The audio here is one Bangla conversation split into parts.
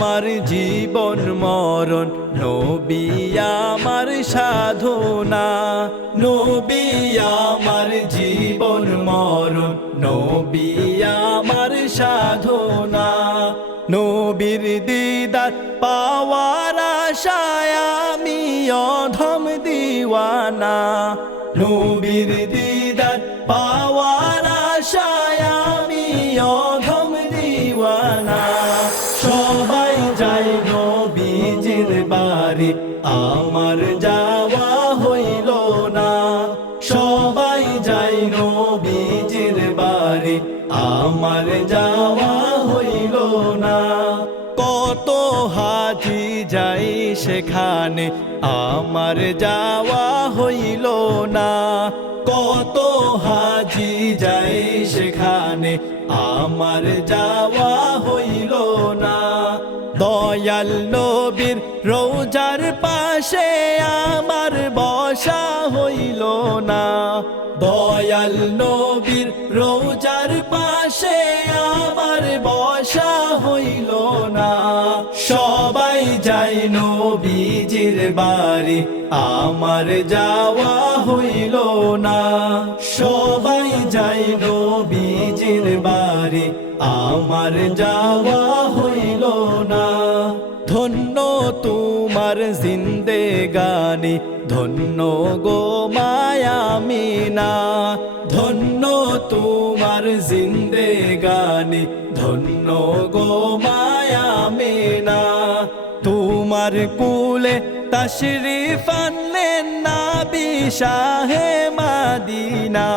আমার জীবন মরণ, নবী আমার সাধনা। নবী আমার জীবন মরণ, নবী আমার সাধনা। নবীর দিদার পাওয়ার আশায় আমি অধম দিওয়ানা। নবীর দিদার পাওয়ার আশায় বাড়ি আমার যাওয়া হইল না। সবাই যাই নবীজির বাড়ি, আমার যাওয়া হইল না। কত হাজি যাই সেখানে, আমার যাওয়া হইল না। কত হাজি যাই সেখানে, আমার যাওয়া হইল না। দয়াল নবীর রোজার পাশে আমার বসা হইল না। দয়াল নবীর রোজার পাশে আমার বসা হইল না। সবাই যাই নবীজির বাড়ি, আমার যাওয়া হইল না। সবাই যাই নবীজির বাড়ি, আমার যাওয়া হইল না। ধন্য তোমার জিন্দে জিন্দেগানি, ধন্য গো মায়ামিনা ধন্য তোমার জিন্দে জিন্দেগানি, ধন্য গো মায়ামিনা তোমার কুলে তশরিফ আনলেন নাবি শাহে মাদিনা,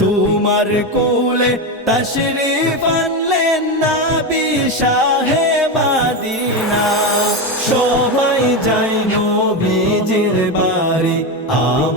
তোমার কোলে তশরিফ আনলেন নাবি শাহে মাদিনা।